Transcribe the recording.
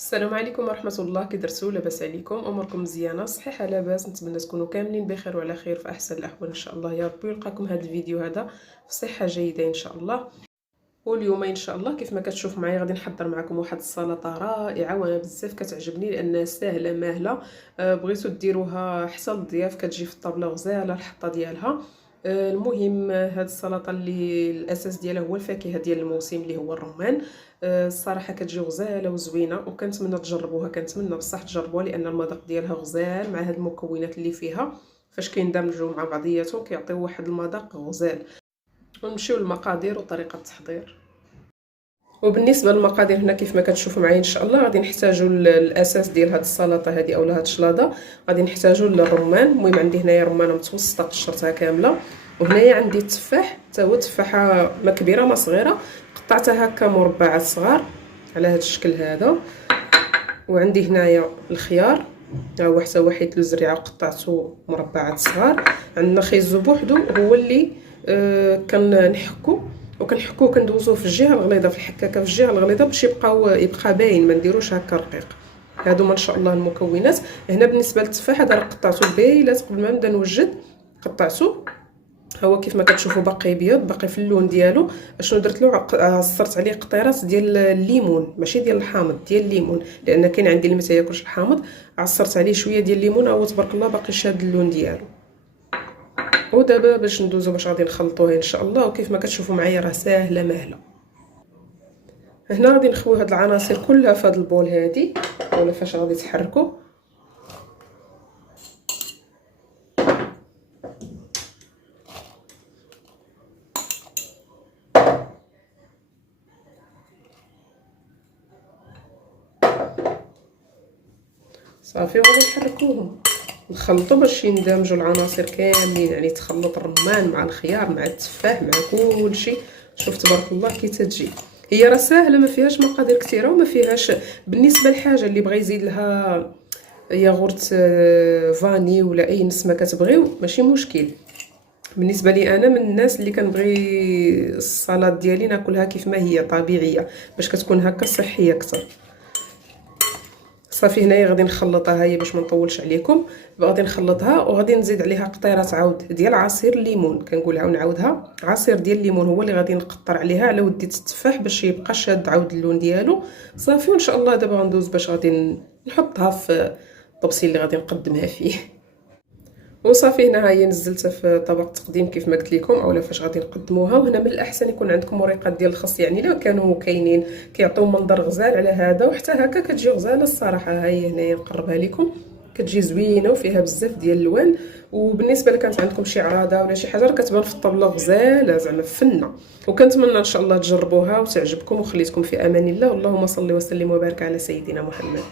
السلام عليكم ورحمة الله. كي درتو؟ لاباس عليكم؟ اموركم مزيانه؟ صحيحه لاباس. نتمنى تكونوا كاملين بخير وعلى خير في احسن الاحوال ان شاء الله يا ربي، ويلقاكم هذا الفيديو هذا في صحه جيده ان شاء الله. واليوم ان شاء الله كيف ما كتشوف معايا غادي نحضر معكم واحد السلطه رائعه وانا بزاف كتعجبني لانها ساهله ماهله. بغيتو ديروها حتى للضياف كتجي في الطابله غزاله الحطه ديالها. المهم هاد السلطه اللي الاساس ديالها هو الفاكهه ديال الموسم اللي هو الرمان. الصراحه كتجي غزاله وزوينه وكنتمنى تجربوها، كنتمنى بصح تجربوها لان المذاق ديالها غزال مع هاد المكونات اللي فيها. فاش كيندمجوا مع بعضياتهم كيعطيو واحد المذاق غزال. ونمشيو للمقادير وطريقه التحضير. وبالنسبه للمقادير هنا كيف ما كتشوفوا معايا ان شاء الله غادي نحتاجوا الاساس ديال هاد السلطه هذه اولا هاد الشلاضه. غادي نحتاجوا الرمان. المهم عندي هنايا رمانه متوسطه قشرتها كامله، وهنايا عندي التفاح حتى هو تفاحه ما كبيره ما صغيره، قطعتها هكا مربعات صغار على هاد الشكل هذا. وعندي هنايا الخيار ها هو حتى هو حيت له الزريعه وقطعته مربعات صغار. عندنا خيزو بوحدو هو اللي كنحكو وكنحكوه كندوزوه في الجهه الغليظه في الحكاكه في الجهه الغليظه باش يبقى باين ما نديروش هكا رقيق. هادو ما شاء الله المكونات. هنا بالنسبه للتفاح هذا راه قطعته بيلات قبل ما نبدا نوجد قطعته. هو كيف ما كتشوفوا باقي بيض باقي في اللون ديالو. شنو درت له؟ عصرت عليه قطيرات ديال الليمون، ماشي ديال الحامض، ديال الليمون، لان كاين عندي اللي ما تياكلش الحامض. عصرت عليه شويه ديال الليمون هو تبارك الله باقي شاد اللون ديالو. ودابا باش ندوزو باش غادي نخلطوه ان شاء الله. وكيف ما كتشوفوا معايا راه ساهله ماهله. هنا غادي نخوي هاد العناصر كلها في هاد البول هادي ولا فاش غادي تحركوا. صافي وغادي نحركوهم نخلطوا باش يندمجوا العناصر كاملين، يعني تخلط الرمان مع الخيار مع التفاح مع كل شيء. شوف تبارك الله كي تجي. هي راه ساهله ما فيهاش مقادير كثيره وما فيهاش. بالنسبه للحاجه اللي بغى يزيد لها ياغورت فاني ولا اي نسمه كتبغيو ماشي مشكل. بالنسبه لي انا من الناس اللي كنبغي السلطه ديالي ناكلها كيف ما هي طبيعيه باش كتكون هكا صحيه اكثر. صافي هنايا غادي نخلطها هي باش ما نطولش عليكم. غادي نخلطها وغادي نزيد عليها قطيرات عود ديال عصير الليمون. كنقولها ونعاودها، عصير ديال الليمون هو اللي غادي نقطر عليها على وديت التفاح باش يبقى شاد عود اللون ديالو. صافي وان شاء الله دابا غندوز باش غادي نحطها في الطبسيل اللي غادي نقدمها فيه. وصافي هنا هي نزلتها في طبق التقديم كيف ما قلت لكم اولا فاش غادي نقدموها. وهنا من الاحسن يكون عندكم وريقات ديال الخس، يعني لو كانوا كاينين كيعطيو منظر غزال على هذا. وحتى هكا كتجي غزاله الصراحه. هاي هنايا نقربها لكم كتجي زوينه وفيها بزاف ديال الالوان. وبالنسبه لكانت عندكم شي عراضه ولا شي حاجه كتبان في الطبله غزاله زعما فنه. وكنتمنى ان شاء الله تجربوها وتعجبكم. وخليتكم في امان الله. اللهم صل وسلم وبارك على سيدنا محمد.